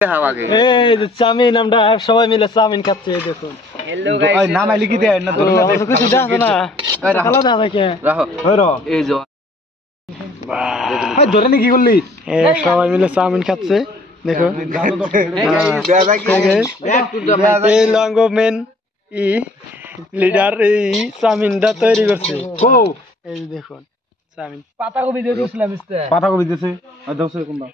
এই যে চাউমিন আমরা সবাই মিলে চাউমিন খাচ্ছি এই দেখুন। হ্যালো গাইস, এই নাম লিখি দে না তোর নাম কিছু দাও না। খালা দাও নাকি? রাখো। হইরো। এই যে ভাই ধরে নি কি করলি? এই সবাই মিলে চাউমিন খাচ্ছে দেখো। এই লঙ্গ মেন ই লিডার এই চাউমিনটা তৈরি করছে। ও এই দেখুন চাউমিন। পাতাকপি দিয়ে দিছিলাম ইস্তে। পাতাকপি দিছে। আর দাওছে কোনটা?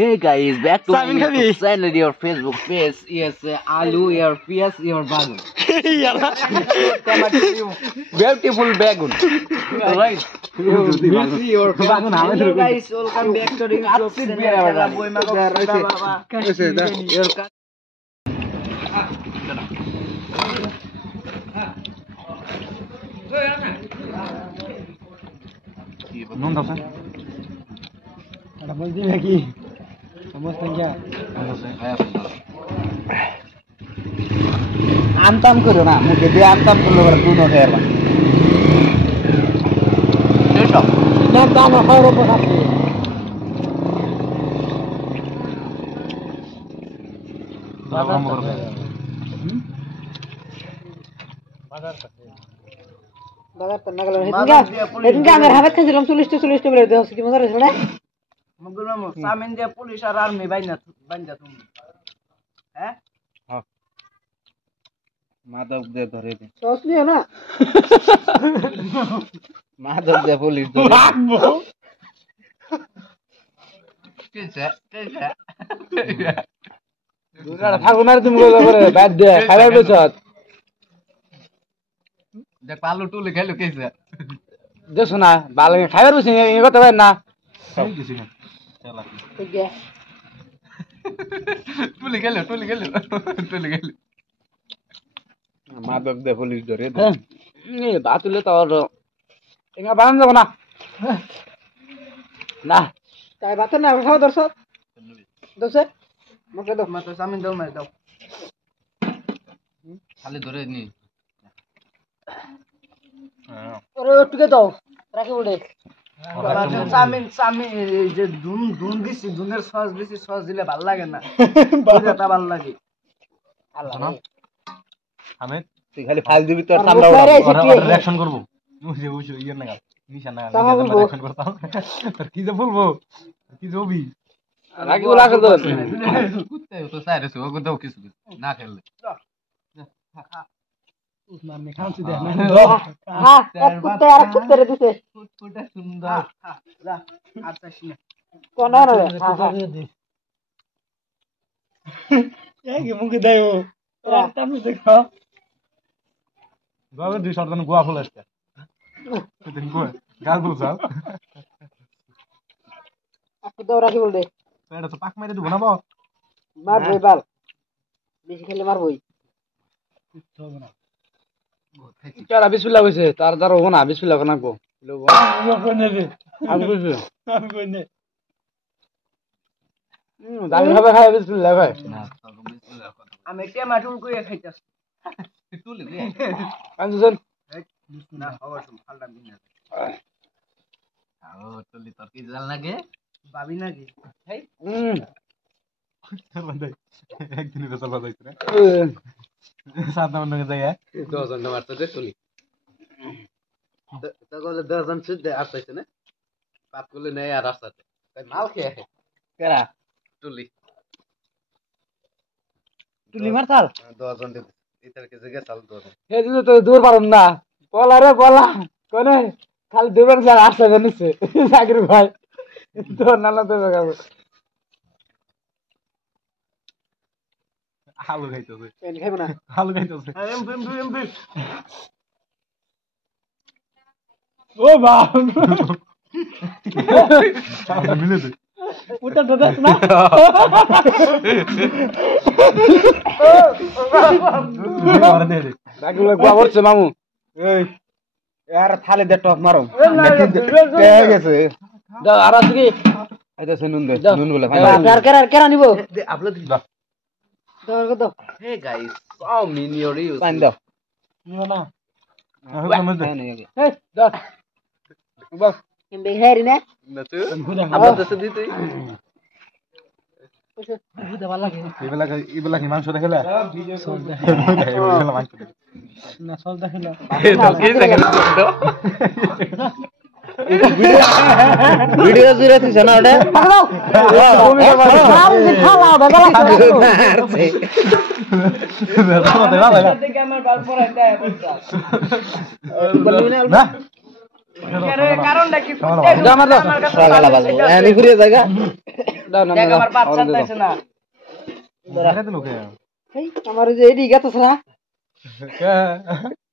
Hey guys, back to my YouTube channel, your Facebook page. Yes, Alu, your PS, your bagun. Beautiful bagun. Right. Your bagun. Hello guys, welcome back to the channel. নুন দাও স্যার এটা বলছি নাকি সমস্যা কি আমতাম করো না মুখে দিয়ে আমতাম করলে বড় দুনো খেয়ে না এসব না দাম খাওয়ার উপর আছে বাজার তো নাগল এদিনকে আমার হাতে খেয়েছিলাম 40 টা বলে দেওয়া কি মজা হয়েছে না মগুলো সামিন দিয়ে পুলিশ আর আর্মি বাইনা তুমি হ্যাঁ হ্যাঁ মাদক দিয়ে ধরে দে সস নিও না মাদক দিয়ে পুলিশ ধরে লাগবো কেসা দুরাড়া ফাগুনার তুমি কই করে বাদ দে খাবার বেচত দেখ পালু টুলে খেলো কেসে দেখো না ভালো খাবার বসে এই কথা ভাই না ঠিক আছে টুলে খেলো মাদক দে পুলিশ ধরে এই বাতুলে তো আর এঙ্গা বানান যাব না না তাই বাত না খাও দর্শক দর্শক মকে দাও মা তো সামিন দাও মার দাও খালি ধরে নি ওরে টুকে দাও রাখি উড়ে সামিন যে দুন দিছি দুনের সস দিছি সস দিলে ভালো লাগে না এটা ভালো লাগে আল্লাহ আমি তুই খালি ফাইল দিবি তো ঠান্ডা রিঅ্যাকশন করব বুঝে ইয়ে না নিশা না রিঅ্যাকশন করতাম কি যে বলবো কি জবি রাখি বলা কর দো কুত্তে তো সাইরে সো কো দাও কিছু না খেললে উসমান ने खांसी दे ना हां कुत्ते यार कुत्ते रे दिसे कुत्ते सुंदर जा आता शिने कोण रे हां ये मुके दायो तामु देखो बाबा दुई शर्ट गोवा फुल আসছে দিন কো গাল বল যাও আপু দাও রাখি বল দে এটা তো পাক মেরে দিব না মার বই বাল বেশি খেলে মারবই কিছু হবে না চারা বিসমিল্লাহ কইছে তার দ্বারা হবে না বিসমিল্লাহ বানাবো লোক আমি কই নে দামি ভাবে খায় বিসমিল্লাহ ভাই না বিসমিল্লাহ আমি টমেটো কইয়া খাইতাছি তুই লে আনজন না আবার ফালটা দিন আও তুলি তোর কি জাল লাগে ভাবি নাকি ভাই বন্ধে একদিন বেসাল বাজাইছ রে সাদা মনে যায় 10 জন মারতে দে তুলি তো গলে 10 জন সিদ্ধে আসছে না পাপ করলে নাই আর আসছে তাই মাল খেয়ে কেরা তুলি মারতাল 10 জন ইতার কে জায়গা চাল 10 জন এই দিন তো দূর পারুম না বলা রে বলা কোনে খালি দুবার যা আসছে জানিছে জাকির ভাই তো নালা দেবে গাবো আলু খাইতেছে পেন খাইবো না আলু খাইতেছে এমবি ও বাপ মিলে দে ওটা দাদাস না বাগুলা গোবরছে মামু এই यार থালে দে টপ মারো হয়ে গেছে দাও আর আছে কি আইতাছে নুন দে নুন গুলো আর কেরা নিবো আপলো দাও দাও দাও hey guys chow mein your use পান দাও নিও না বেহারি না আবার দছে দি তুই এবেলা কি মাংস দেখালে মাংস না চল দেখিলা ভিডিও জুড়ে তুই জানা ওটা কারণটা কি জায়গা আমার বাচ্চা তাইছে না আমার যে এডি গেছে না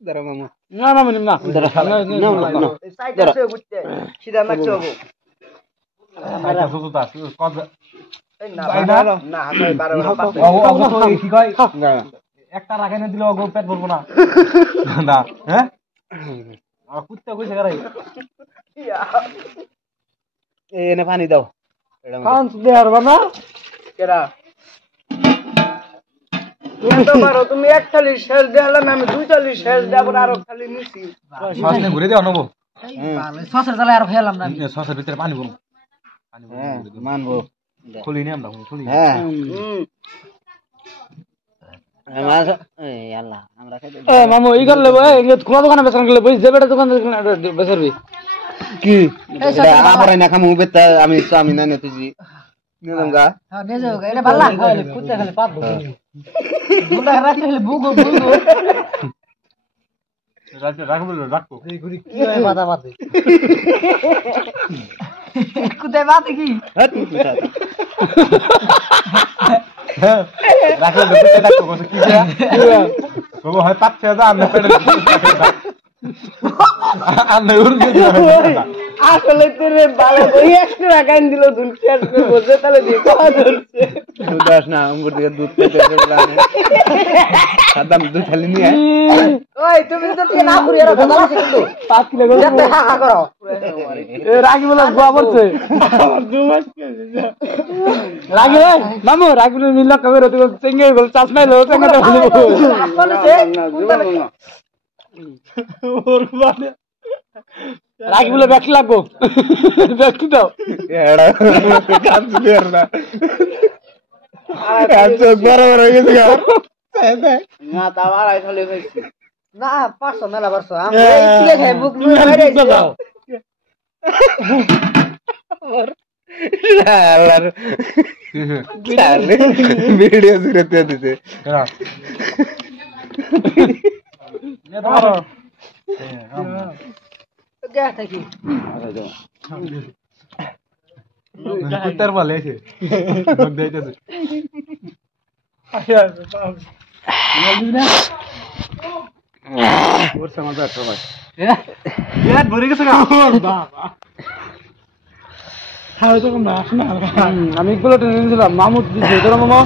দাঁড়া মামা না না মানে না দাঁড়া সিধা মারছো একটা রাখাই না দিলে পেট ভরবো না হ্যাঁ কুত্তা কইছে গারাই এনে পানি দাও কান দেয়ার বানা কেডা তুমি এক থালি শেষ দেখালাম আমি দুই থালি শেষ দেব আরো খালি নিছি সস নে ঘুরে দেও নবো সসের জ্বালা আর খেলাম না সসের ভিতরে পানি বল হ্যাঁ মানবো খুলি নি আমরা খুলি হ্যাঁ মামু ই করলে খোলা দোকানে বেচান গেলে বই যে বেটা দোকান বেচারবি কি আমার না খামু বেতা আমি না নেতেছি নিদঙ্গা হ্যাঁ নে যাও এটা ভালো লাগে কুত্তা খালি পাত বুলা রাখলে খালি বুগো রাখবো এই ঘুরি কি হয় মাথা মাথে কুত্তা মাথে কি রাখলে রাখবো কি বাবা হয় পাচ্ছে দা আমরা পেড়ে আন্না উড়ে আসলে তোরে ভালো কই এক্সট্রা গান দিল দুন শেয়ার করে বসে তাহলে দিয়ে খাওয়া ধরছে দুধ না আঙ্গুর দিকে দুধ পেতে দিলানে সাদাম দুধ খালি নিয়ে ওই তুমি তো তুই না করি আর কথা আছে কিন্তু 5 কিলো করে যেতে হা করো এ রাগি বলে গোয়া পড়ছে রাগি মামু রাগি বলে মিল কবে তুই চেঙ্গে বল চাষ নাই লো চেঙ্গে তো আসলে সে ওর মানে রাগি বলে ব্যাক লাগবো ব্যাক দাও এড়া কাজ কর না আচ্ছা বরাবর হয়ে গেছে না তা আর খালি হইছে না 500 মেলা বর্ষ আমরা স্কুলে খাই বুক মেরে যাও আল্লাহর চালে ভিডিও জুড়ে দিতে নে তোমার কে থাকি কুত্তার বলে আছে লোক দেইতেছে ওর সমাজে সবাই বিরাট ভরে গেছে গা বাবা আমি গুলো টেনে নিয়েছিলাম মামুদ দিছে তোরা মামা